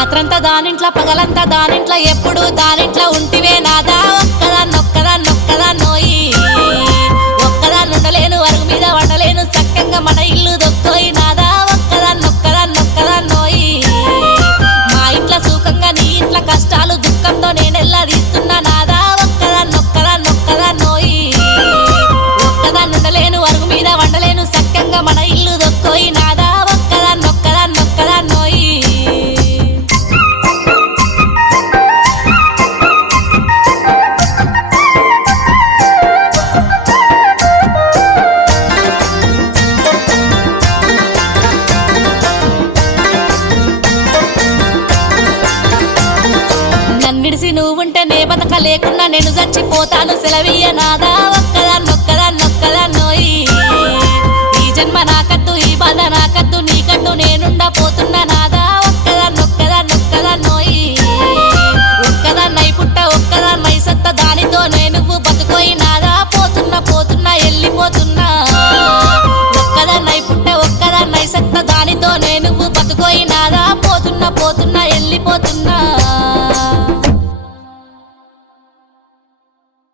రాత్రంతా దానింట్ల పగలంతా దానింట్ల ఎప్పుడు దానింట్ల ఉంటివే నాదా ఒక్కదాన్నొక్కదాన్నొక్కదాన్నోయి ఒక్కదాన్నుండలేను అరుగు మీద వండలేను చక్కంగా మన ఇల్లు దొక్కోయి నాదా ఒక్కదాన్నొక్కదాన్నొక్కదాన్నోయి మా ఇంట్ల సుఖంగా నీ ఇంట్ల కష్టాలు దుఃఖంతో నేనెల్లా తీస్తున్నా నాదా ఒక్కదాన్నొక్కదాన్నొక్కదాన్నోయి ఒక్కదాన్నుండలేను అరుగు మీద వండలేను చక్కంగా మన ఇల్లు దొక్కోయి నాదా ఒక్కదాన్నొక్కదాన్నొక్కదాన్నోయి నన్నిడిసి నువ్వుంటే నే బతక లేకున్నా నేను చచ్చిపోతాను సెలవీయ నాదా ఒక్కదాన్నొక్కదాన్నొక్కదాన్నోయి ఈ జన్మ నాకద్దు ఈ బాధ నాకద్దు నీకద్దు నేనుండా పోతున్నా నాదా ఒక్కదాన్నొక్కదాన్నొక్కదాన్నోయి ఒక్కదాన్నై పుట్ట ఒక్కదాన్నై సత్త దానితో నువ్వు బతుకోయి నాదా పోతున్నా పోతున్నా వెళ్ళిపోతున్నా ఒక్కదాన్నై పుట్ట ఒక్కదాన్నై సత్త దానితో నువ్వు బతుకోయి నాదా పోతున్నా పోతున్నా వెళ్ళిపోతున్నా